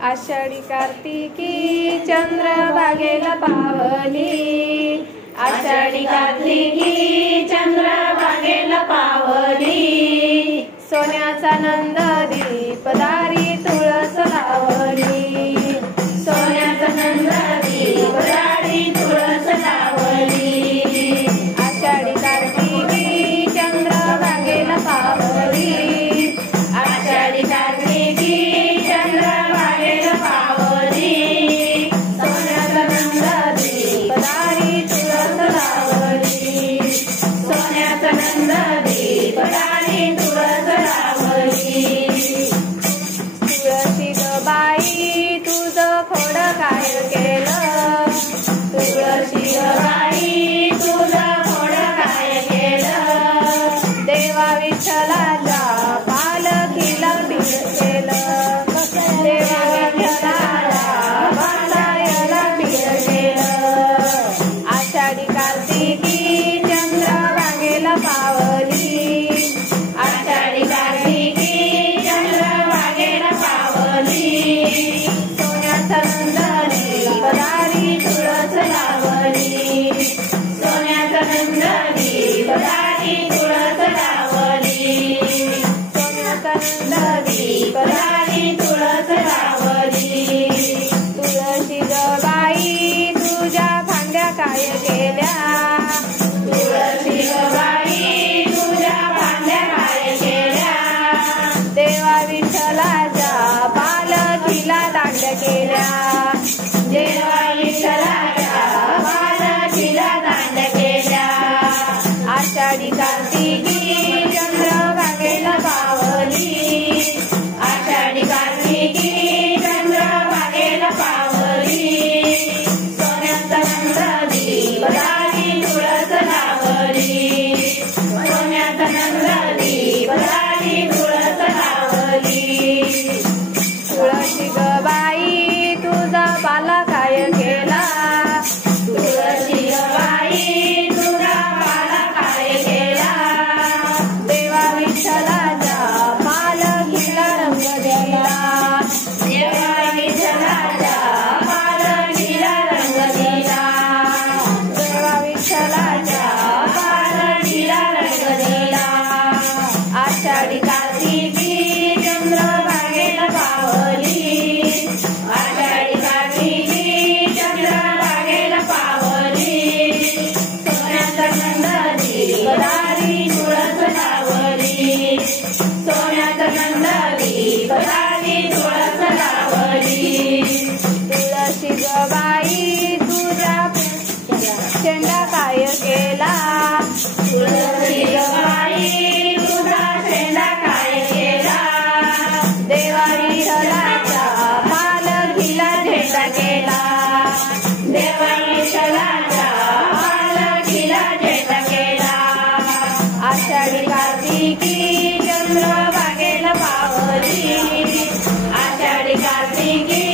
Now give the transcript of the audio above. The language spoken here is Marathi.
आषाढी कार्तिकी चंद्रभागेला पावली, आषाढी कार्तिकी चंद्रभागेला पावली। सोन्याचा नंद दीपदारी तुळस लावली, सोन्याचा नंद दीपदारी तुळस लावली। आषाढी कार्तिकी चंद्रभागेला पावली, आषाढी कार्तिकी चंद्रभागेला पावली। सोन्याचा नंद दीपदारी तुळस लावली, सोन्याचा नंद दीपदारी तुळस लावली। तुळशी ग बाई तुझं खोड काय केलं, तुळशी ग बाई तुझं खोड काय केलं। देवा विठ्ठलाच्या पालखीला पीठ केलं, देवा विठ्ठलाच्या पालखीला पीठ केलं। आषाढी कार्तिकी चंद्रभागेला पावली, आषाढी कार्तिकी चंद्रभागेला पावली। सोन्याचा नंद दीपदारी तुळस लावली, सोन्याचा नंद दीपदारी तुळस लावली, सोन्याचा नंद दीपदारी तुळस लावली। तुळशी ग बाई तुझ्या फांद्या काय केल्या, तुळशी ग बाई तुझ्या फांद्या काय केल्या। देवा विठ्ठलाच्या पालखीला दांड्या केल्या, देवा विठ्ठलाच्या पालखीला दांड्या केल्या। आषाढी कार्तिकी चंद्रभागेला पावली, आषाढी कार्तिकी चंद्रभागेला पावली। सोन्याचा नंद दीपदारी तुळस लावली, सोन्याचा नंद दीपदारी तुळस लावली। तुळशी ग बाई तुझा पाला काय केला, तुळशी ग बाई तुझा पाला काय केला। देवा विठ्ठलाच्या पालखीला रंग दिला, देवा विठ्ठलाच्या पालखीला रंग दिला, देवा विठ्ठलाच्या पालखीला रंग दिला। आषाढी कार्तिकी चंद्रभागेला पावली, आषाढी कार्तिकी चंद्रभागेला पावली। सोन्याचा नंद दीपदारी तुळस लावली, सोन्याचा नंद दीपदारी तुळस लावली। तुळशी ग बाई तुझ्या शेंडा काय केला, तुळशी ग बाई तुझा शेंडा काय केला। देवा विठ्ठलाच्या पालखीला झेंडा केला, देवा विठ्ठलाच्या पालखीला झेंडा केला। आषाढी कार्तिकी चंद्रभागेला पावली, आषाढी कार्तिकी